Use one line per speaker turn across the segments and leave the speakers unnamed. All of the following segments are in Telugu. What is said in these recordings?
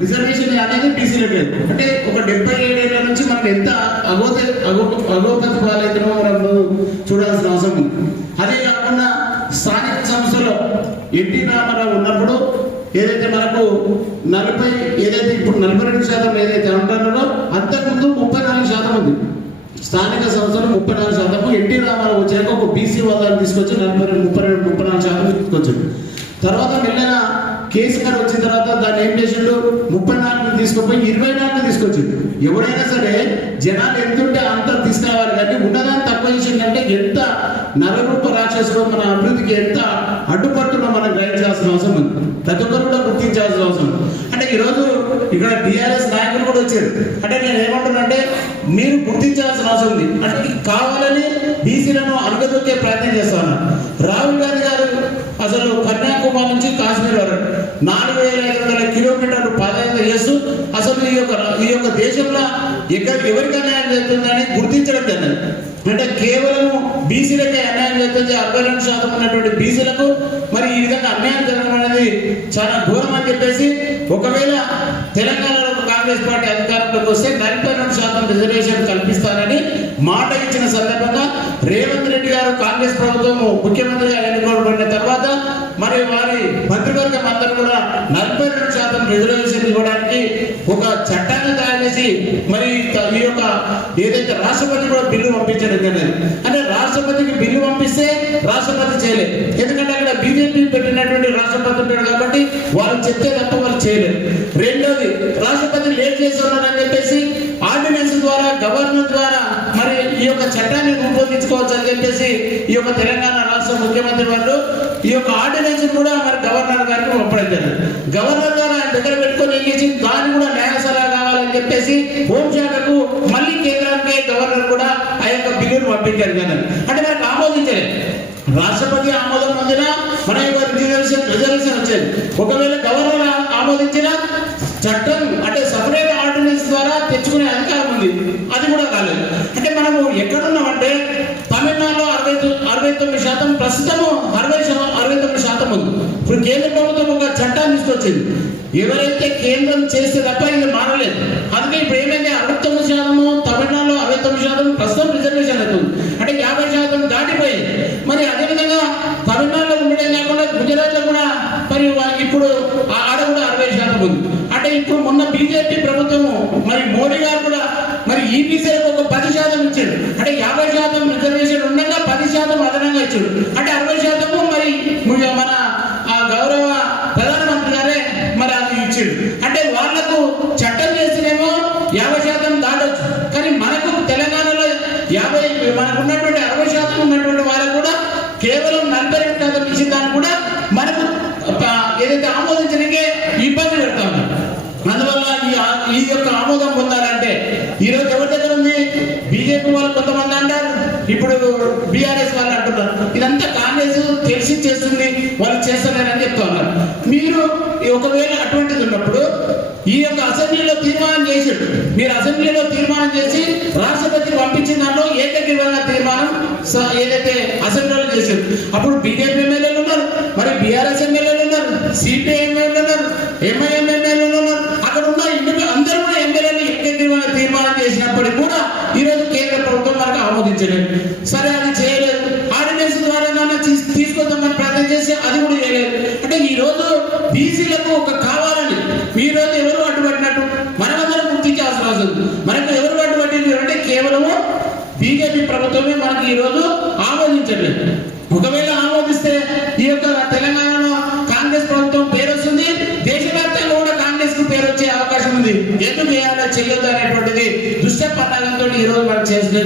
రిజర్వేషన్ అనేది బీసీలకు లేదు అంటే ఒక డెబ్బై ఏడేళ్ళ నుంచి మనం ఎంత అగోత అగో అగోపతి పాలైతున్నామో మనం చూడాల్సిన అవసరం ఉంది. అదే కాకుండా స్థానిక సంస్థలో ఎన్టీ రామారావు ఉన్నప్పుడు ఏదైతే మనకు నలభై ఏదైతే ఇప్పుడు నలభై రెండు శాతం ఏదైతే అంటున్నారో అంతకుముందు ముప్పై నాలుగు శాతం ఉంది. స్థానిక సంస్థలు ముప్పై నాలుగు శాతం ఎన్టీ రామారావు వచ్చాక ఒక బీసీ వాళ్ళని తీసుకొచ్చి నలభై రెండు ముప్పై రెండు ముప్పై నాలుగు శాతం తీసుకొచ్చాడు. తర్వాత మెల్లగా కేసీఆర్ వచ్చిన తర్వాత దాన్ని ఏం చేసిండు? ముప్పై నాలుగు తీసుకుపోయి ఇరవై నాలుగు తీసుకొచ్చిండు. ఎవరైనా సరే జనాలు ఎంతుంటే అంత తీసుకురావాలి కానీ ఉన్నదాన్ని తక్కువ చేసిందంటే ఎంత నరరూప రాక్షసులో మన అభివృద్ధికి ఎంత అడ్డుపట్టులో మనం గ్రహించాల్సిన అవసరం ఉంది. ప్రతి ఒక్కరు కూడా గుర్తించాల్సిన అవసరం ఉంది. అంటే ఈరోజు ఇక్కడ టీఆర్ఎస్ నాయకులు కూడా వచ్చారు. అంటే నేను ఏమంటున్నానంటే మీరు గుర్తించాల్సిన అవసరం ఉంది. అంటే కావాలని బీసీలను అడగదొక్కే ప్రయత్నం చేస్తా రావు రాహుల్ గాంధీ గారు అసలు కన్యాకుమారి నుంచి కాశ్మీర్ వరకు నాలుగు వేల ఐదు వందల కిలోమీటర్లు పాదయాత్ర చేస్తూ అసలు ఈ యొక్క ఈ యొక్క దేశంలో ఎక్కడ ఎవరికి అన్యాయం జరుగుతుందని గుర్తించడం జరిగింది. అంటే కేవలం బీసీలకే అన్యాయం చేస్తుంది అరవై రెండు శాతం ఉన్నటువంటి బీసీలకు మరి ఈ విధంగా అన్యాయం జరగడం అనేది చాలా ఘోరం అని చెప్పేసి ఒకవేళ తెలంగాణలో కాంగ్రెస్ పార్టీ అధికారంలోకి వస్తే నలభై రెండు శాతం రిజర్వేషన్ కల్పిస్తారని మాట ఇచ్చిన సందర్భంగా రేవంత్ రెడ్డి గారు కాంగ్రెస్ ప్రభుత్వం ముఖ్యమంత్రిగా ఎన్నుకోబడిన తర్వాత మరి వారి మంత్రివర్గం అందరూ కూడా నలభై రెండు శాతం రిజర్వేషన్ ఇవ్వడానికి ఒక చట్టాన్ని చేసి మరి ఈ యొక్క ఏదైతే రాష్ట్రపతి కూడా బిల్లు పంపించడం జరిగింది అంటే రాష్ట్రపతికి బిల్లు పంపిస్తే రాష్ట్రపతి చేయలేదు. ఎందుకంటే అక్కడ బీజేపీ పెట్టినటువంటి రాష్ట్రపతి ఉంటాడు కాబట్టి వాళ్ళు చెప్తే తప్ప వాళ్ళు చేయలేరు. రెండోది రాష్ట్రపతి లేట్ చేస్తున్నారని చెప్పేసి ఆర్డినెన్స్ ద్వారా గవర్నర్ ద్వారా మరి ఈ యొక్క చట్టాన్ని రూపొందించుకోవచ్చు అని చెప్పేసి ఈ యొక్క తెలంగాణ రాష్ట్ర ముఖ్యమంత్రి వాళ్ళు ఈ యొక్క ఆర్డినెన్స్ కూడా మరి గవర్నర్ గారికి పంపడం గవర్నర్ గారు ఆయన దగ్గర పెట్టుకొని ఏం చేసి చెప్పేసి హోంశాఖకు మళ్ళీ కేంద్రానికి గవర్నర్ కూడా ఆ యొక్క బిల్లును పంపించారు కదా అంటే మనకు ఆమోదించలేదు రాష్ట్రపతి ఆమోదం పొందిన మన యొక్క రిజర్వేషన్ రిజర్వేషన్ వచ్చేది. ఒకవేళ గవర్నర్ ఆమోదించిన చట్టం అంటే సపరేట్ ఆర్డినెన్స్ ద్వారా తెచ్చుకునే అధికారం ఉంది. అది కూడా కాలేదు. అంటే మనము ఎక్కడున్నామంటే తమిళనాడులో అరవై అరవై తొమ్మిది శాతం ప్రస్తుతము అరవై అరవై తొమ్మిది శాతం ఉంది. ఇప్పుడు కేంద్ర ప్రభుత్వం వచ్చింది. ఎవరైతే కేంద్రం చేస్తే తప్ప ఇది మారలేదు అందుకే ఇప్పుడు ఏమైంది? అరవై తొమ్మిది శాతము తమిళనాడులో అరవై తొమ్మిది శాతం ప్రస్తుతం రిజర్వేషన్ అవుతుంది. అంటే యాభై శాతం దాటిపోయింది. మరి అదేవిధంగా తమిళనాడులో ఉండడం కాకుండా గుజరాత్లో కూడా మరి ఇప్పుడు ఆ- ఆడ కూడా అరవై శాతం ఉంది. అంటే ఇప్పుడు మొన్న బీజేపీ ప్రభుత్వము మరి మోడీ గారు కూడా మరి ఈపీసీలకు ఒక పది శాతం ఇచ్చారు. అంటే యాభై శాతం రిజర్వేషన్ ఉండగా పది శాతం అదనంగా ఇచ్చారు అంటే అరవై శాతము మరి మన ఆ గౌరవ ప్రధానమంత్రి గారే మరి అది ఇచ్చాడు అంటే వాళ్ళకు చట్టం చేస్తేనేమో యాభై శాతం దాటొచ్చు కానీ మనకు తెలంగాణలో యాభై మనకు ఉన్నటువంటి అరవై శాతం ఉన్నటువంటి వాళ్ళకు కూడా కేవలం నలభై రెండు శాతం ఇచ్చిన దాన్ని కూడా మనకు ఏదైతే ఆమోదించడానికే ఇబ్బంది పెడతా ఉన్నారు అందువల్ల ఈ యొక్క ఆమోదం పొందాలంటే ఈ రోజు ఎవరి దగ్గర ఉంది? బీజేపీ వాళ్ళు కొంతమంది అంటారు. ఇప్పుడు బీఆర్ఎస్ వాళ్ళు అంటున్నారు. ఇదంతా కాంగ్రెస్ తెలిసి చేస్తుంది వాళ్ళు చేస్తున్నారని చెప్తా ఉన్నారు మీరు ఒకవేళ అటువంటిది ఉన్నప్పుడు ఈ యొక్క అసెంబ్లీలో తీర్మానం చేసాడు మీరు అసెంబ్లీలో తీర్మానం చేసి రాష్ట్రపతిని పంపించిన దాంట్లో ఏకగ్రీవంగా తీర్మానం ఏదైతే చేశారు. అప్పుడు బీజేపీ ఎమ్మెల్యేలు ఉన్నారు మరి బీఆర్ఎస్ ఎమ్మెల్యేలు ఉన్నారు సిపిఐ ఎమ్మెల్యేలు ఉన్నారు ఎంఐఎం ఎమ్మెల్యేలు ఉన్నారు. అక్కడ ఉన్న ఇండిపి అందరూ కూడా ఎమ్మెల్యేలు ఎక్కడ తీర్మానం చేసినప్పటికీ కూడా ఈ రోజు కేంద్ర ప్రభుత్వం మనకు ఆమోదించలేదు. సరే అది చేయలేదు. ఆర్డినెన్స్ ద్వారా తీసుకొద్దామని ప్రయత్నం చేసి అది కూడా చేయలేదు. అంటే ఈ రోజు బీసీలకు ఒక కావాలని ఈ రోజు ఎవరు అడ్డుపడినట్టు మనమందరం గుర్తించాల్సిన అవసరం మనకు ఎవరు అడ్డుపట్టింది అంటే కేవలము బీజేపీ ప్రభుత్వమే మనకి ఈరోజు ఒకవేళ ఆమోదిస్తే ఈ యొక్క తెలంగాణలో కాంగ్రెస్ ప్రభుత్వం పేరు వస్తుంది. దేశవ్యాప్తంగా కూడా కాంగ్రెస్కు పేరు వచ్చే అవకాశం ఉంది. ఎందుకు చేయాలో చెయ్యొద్దు అనేటువంటిది దుష్ట పన్నాగంతో ఈ రోజు మనం చేస్తుంది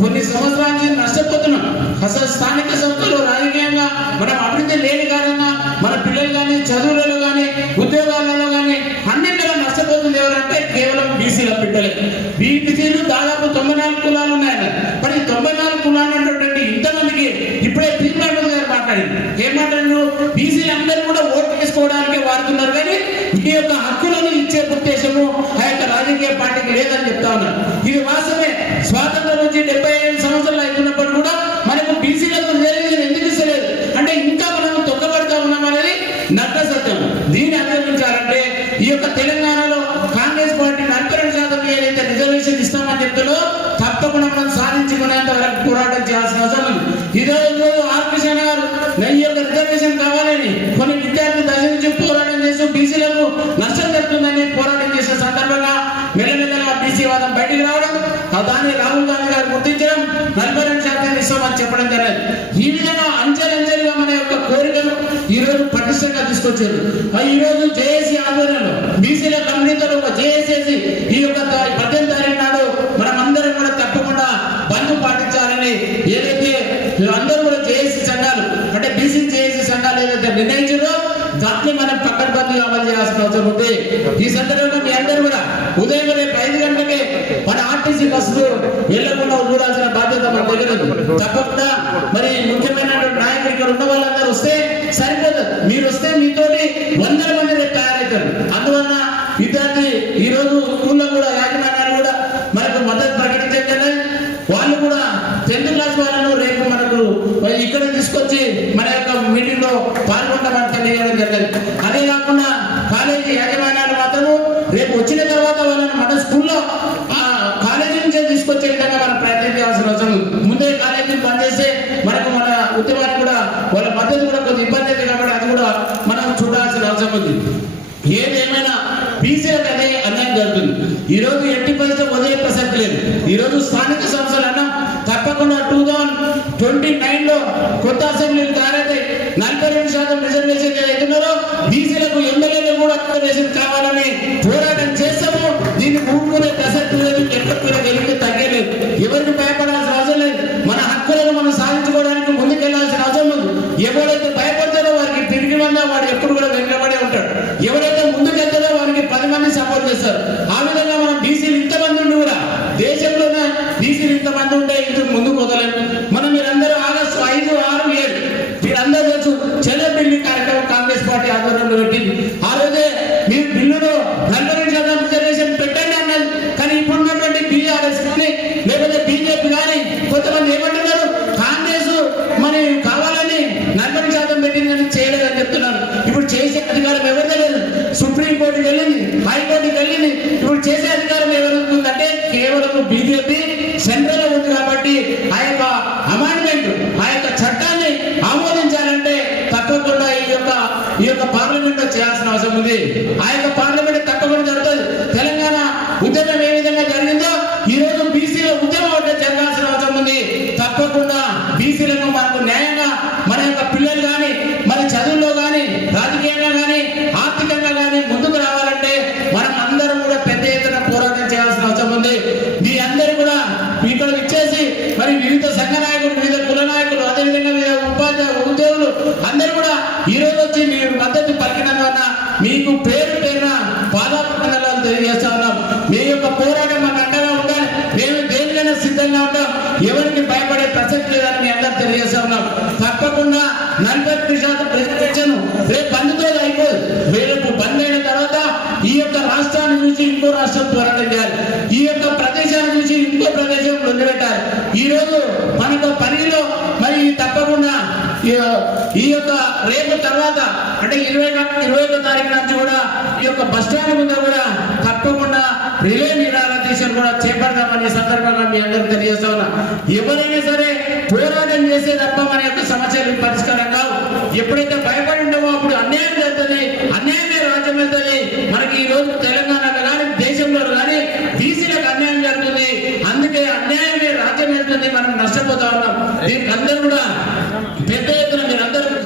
కొన్ని సంవత్సరాల నుంచి నష్టపోతున్నాం. అసలు స్థానిక సంస్థలు రాయి మనం అభివృద్ధి లేని కారణంగా మన పిల్లలు కానీ చదువులలో కానీ ఉద్యోగాలలో కానీ అన్నింటిలో నష్టపోతుంది ఎవరంటే కేవలం బీసీల బిడ్డలే బీసీలు దాదాపు తొంభై నాలుగు కులాలు ఉన్నాయన్న మరి ఈ తొంభై నాలుగు కులాలు అన్నటువంటి ఇంతమందికి ఇప్పుడే పీర్మాటల్ గారు మాట్లాడింది. ఏం మాట్లాడినారు బీసీలు అందరూ కూడా ఓటు వేసుకోవడానికి వాడుతున్నారు కానీ ఈ యొక్క హక్కులను ఇచ్చే ఉద్దేశము ఆ యొక్క రాజకీయ పార్టీకి లేదని చెప్తా ఉన్నారు. ఇది వాస్తవమే. స్వాతంత్రం నుంచి డెబ్బై ఐదు సంవత్సరాలు అవుతున్నప్పుడు కూడా మనకు బీసీలకు రిజర్వేషన్ ఎందుకు ఇస్తలేదు అంటే ఇంకా మనం తొక్కబడతా ఉన్నాం అనేది నగ్న సత్యం దీన్ని అధిగమించాలంటే ఈ యొక్క తెలంగాణలో ప్రాజెక్టులో తప్పకుండా మనం సాధించుకునేంత వరకు పోరాటం చేయాల్సిన అవసరం ఉంది ఈ రోజు ఆర్ కృష్ణ గారు నేను ఈ యొక్క రిజర్వేషన్ కావాలని కొన్ని విద్యార్థులు దశ నుంచి పోరాటం చేస్తూ బీసీలకు నష్టం జరుగుతుందని పోరాటం చేసే సందర్భంగా మెల్లమెల్లగా బీసీ వాదం బయటికి రావడం దాన్ని రాహుల్ గాంధీ గారు గుర్తించడం నలభై రెండు శాతం ఇస్తామని చెప్పడం జరిగింది. ఈ విధంగా అంచెలంచెలుగా మన యొక్క కోరికలు ఈ రోజు పటిష్టంగా తీసుకొచ్చారు. ఆ ఈ రోజు జేఏసీ ఆధ్వర్యంలో బీసీల కమ్యూనిటీలో ఒక జేఏసీ ఈ యొక్క త- పద్దెనిమిది తారీఖు నాడు మనం అందరం కూడా తప్పకుండా బంధు పాటించాలని ఏదైతే అందరూ కూడా జేఏసీ సంఘాలు అంటే బీసీ జేఏసీ సంఘాలు ఏదైతే నిర్ణయించారో దాన్ని మనం పక్కడబందీగా అమలు ఉంది. ఈ సందర్భంగా మీ అందరూ కూడా ఉదయం రేపు ఐదు గంటలకే మన ఆర్టీసీ బస్సులు వెళ్ళకుండా చూడాల్సిన బాధ్యత మన దగ్గర తప్పకుండా మరి ముఖ్యమైన నాయకులు ఇక్కడ ఉన్న వాళ్ళందరూ వస్తే సరిపోదు. మీరు వస్తే మీతోటి వందల మంది రేపు తయారవుతారు. అందువల్ల విద్యార్థి ఈ రోజు స్కూల్లో కూడా యాజమాన్యాలు కూడా మనకు మద్దతు ప్రకటించండి వాళ్ళు కూడా టెన్త్ క్లాస్ వాళ్ళను రేపు మనకు ఇక్కడ తీసుకొచ్చి మన యొక్క మీటింగ్లో పాల్గొంటామని తెలియజేయడం జరిగింది అదే కాకుండా కాలేజీ యాజమాన్యాలు మాత్రము రేపు వచ్చిన తర్వాత వాళ్ళని మన స్కూల్లో ఆ కాలేజీ నుంచే విధంగా మనం ప్రయత్నం చేయాల్సిన అవసరం ముందే కాలేజీ బంద్ మనకు మన ఉద్యమానికి కూడా వాళ్ళ మద్దతు కూడా కొద్ది ఇబ్బంది అయితే కాబట్టి అది కూడా మనం చూడాల్సిన అవసరం ఉంది. ఏదేమైనా బీసీలకు అనే అన్యాయం జరుగుతుంది. ఈ రోజు ఎట్టి పరిస్థితి వదిలే ప్రసక్తి లేదు. ఈ రోజు స్థానిక సంస్థలు అన్నా తప్పకుండా టూ థౌజండ్ ట్వంటీ నైన్లో కొత్త అసెంబ్లీలు తయారైతే నలభై రెండు శాతం రిజర్వేషన్ అవుతున్నారో బీసీలకు ఎమ్మెల్యేలు కూడా రిజర్వేషన్ కావాలని పోరాటం చేస్తాము దీన్ని ఊరుకునే ప్రసక్తి లేదు ఎక్కడ కూడా వెలికి తగ్గలేదు ఎవరికి భయపడాల్సిన అవసరం లేదు మన హక్కులను మనం సాధించుకోవడానికి ముందుకెళ్ళాల్సిన అవసరం ఉంది ఎవరైతే భయపడతారో వారికి తిరిగి వల్ల వాడు ఎప్పుడు కూడా వెనుకబడే ఉంటాడు ఎవరైతే ముందుకెళ్తారో వారికి పది మంది సపోర్ట్ చేస్తారు ఆ విధంగా మనం బీసీలు ఇంతమంది ఉండి కూడా దేశంలోనే బీసీలు ఇంతమంది ఉంటే ఇది ముందుకు వదలేదు మనం మీరందరూ ఆగస్టు ఐదు ఆరు ఏడు మీరందరూ తెలుసు చలో ఢిల్లీ కార్యక్రమం కాంగ్రెస్ పార్టీ ఆధ్వర్యంలో పెట్టింది ఆ రోజే మీరు బిల్లును నలభై రెండు శాతం రిజర్వేషన్ పెట్టండి అన్నది కానీ ఇప్పుడు ఉన్నటువంటి బీఆర్ఎస్ కానీ లేకపోతే బీజేపీ కానీ కొంతమంది ఏమంటున్నారు? కాంగ్రెస్ మరి కావాలని నలభై శాతం పెట్టిందని చేయలేదని చెప్తున్నారు. ఇప్పుడు చేసే అధికారం ఎవరి లేదు. సుప్రీంకోర్టుకి వెళ్ళింది హైకోర్టుకి వెళ్ళింది. ఇప్పుడు చేసే అధికారం ఎవరికి ఉందంటే కేవలం బీజేపీ సెంట్రల్లో ఉంది కాబట్టి ఆ యొక్క అమెండ్మెంట్ ఆ యొక్క చట్టాన్ని ఆమోదించాలంటే తప్పకుండా ఈ యొక్క ఈ యొక్క పార్లమెంట్లో చేయాల్సిన అవసరం ఉంది ఆ యొక్క పార్లమెంట్ తప్పకుండా జరుగుతుంది తెలంగాణ ఉద్యమం ఏ విధంగా జరిగిందో ఈ రోజు బీసీల ఉద్యమం ఒకటే జరగాల్సిన అవసరం ఉంది తప్పకుండా బీసీలకు మనకు న్యాయంగా మన యొక్క పిల్లలు కానీ మన చదువుల్లో కానీ రాజకీయంగా కానీ ఆర్థికంగా కానీ ముందుకు రావాలంటే మనం అందరం కూడా పెద్ద ఎత్తున పోరాటం చేయాల్సిన అవసరం ఉంది మీ అందరూ కూడా ఇక్కడ ఇచ్చేసి మరి వివిధ సంఘ నాయకులు వివిధ కుల నాయకులు అదేవిధంగా వివిధ ఉపాధ్యాయ ఉద్యోగులు అందరూ కూడా ఈ రోజు వచ్చి మీరు మద్దతు పలికినందువల్ల మీకు పేరు పేరున పాదాభివందనాలు తెలియజేస్తా ఉన్నాం మీ యొక్క పోరాటం మాకు అండగా ఉండాలి మేము దేనికైనా సిద్ధంగా ఉంటాం. ఎవరికి భయపడే ప్రసక్తి లేదని మీ అందరూ తెలియజేస్తా ఉన్నాం. తప్పకుండా నలభై రెండు శాతం రిజర్వేషన్ రేపు బంధుతో అయిపోదు. రేపు బంద్ అయిన తర్వాత ఈ యొక్క రాష్ట్రాన్ని చూసి ఇంకో రాష్ట్రం పోరాటం చేయాలి. ఈ యొక్క ప్రదేశాన్ని చూసి ఇంకో ప్రదేశం వదిలిపెట్టాలి ఈ రోజు మనకు పనిలో మరి తప్పకుండా ఈ- యొక్క రేపు తర్వాత అంటే ఇరవై ఇరవై ఒకటో తారీఖు నుంచి కూడా ఈ యొక్క బస్ స్టాండ్ ముందు కూడా తప్పకుండా రిలే నిరాదేశం కూడా చేపడదామని సందర్భంగా మీ అందరికి తెలియజేస్తా ఉన్నా. ఎవరైనా సరే పోరాటం చేసే తప్ప మన యొక్క సమస్యలు పరిష్కారం కావు. ఎప్పుడైతే భయపడి ఉండమో అప్పుడు అన్యాయం జరుగుతుంది